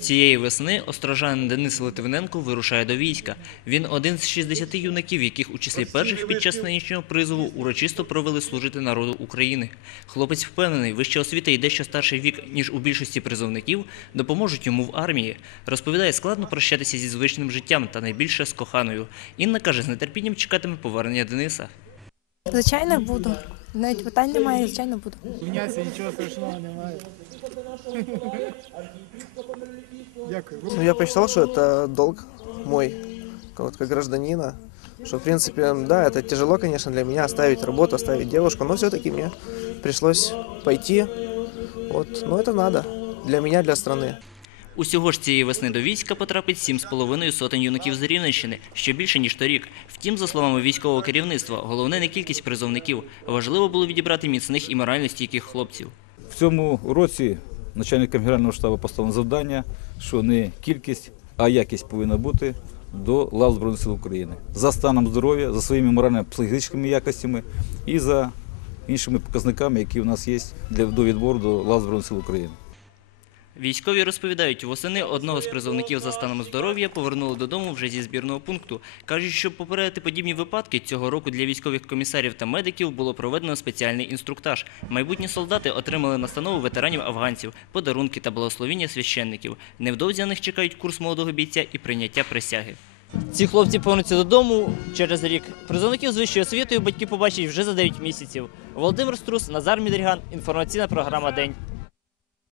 Цієї весни острожанин Денис Литвиненко вирушає до війська. Він один з 60 юнаків, яких у числі перших під час нинішнього призову урочисто провели служити народу України. Хлопець впевнений, вища освіта і дещо старший вік, ніж у більшості призовників, допоможуть йому в армії. Розповідає, складно прощатися зі звичним життям та найбільше з коханою. Інна каже, з нетерпінням чекатиме повернення Дениса. Звичайно, буду. Навіть питань немає, звичайно, буду. Міняться нічого страшного немає. Дякую. Ну, я посчитал, что это долг мой, вот как гражданина, что, в принципе, да, это тяжело, конечно, для меня оставить работу, оставить девушку, но все-таки мне пришлось пойти, вот, но это надо для меня, для страны. Усього ж цієї весни до війська потрапить 7,5 сотень юнаків з Рівненщини, що більше ніж торік. Втім, за словами військового керівництва, головне не кількість призовників. Важливо було відібрати міцних і морально стійких хлопців. В цьому році начальником Генерального штабу поставлено завдання, що не кількість, а якість повинна бути до лав Збройних сил України за станом здоров'я, за своїми морально-психологічними якостями і за іншими показниками, які у нас є для до відбору до лав Збройних сил України. Військові розповідають, восени одного з призовників за станом здоров'я повернули додому вже зі збірного пункту. Кажуть, щоб попередити подібні випадки, цього року для військових комісарів та медиків було проведено спеціальний інструктаж. Майбутні солдати отримали настанову ветеранів афганців, подарунки та благословіння священників. Невдовзі на них чекають курс молодого бійця і прийняття присяги. Ці хлопці повернуться додому через рік. Призовників з вищою освітою батьки побачать вже за 9 місяців. Володимир Струс, Назар Мідріган. Інформаційна програма День.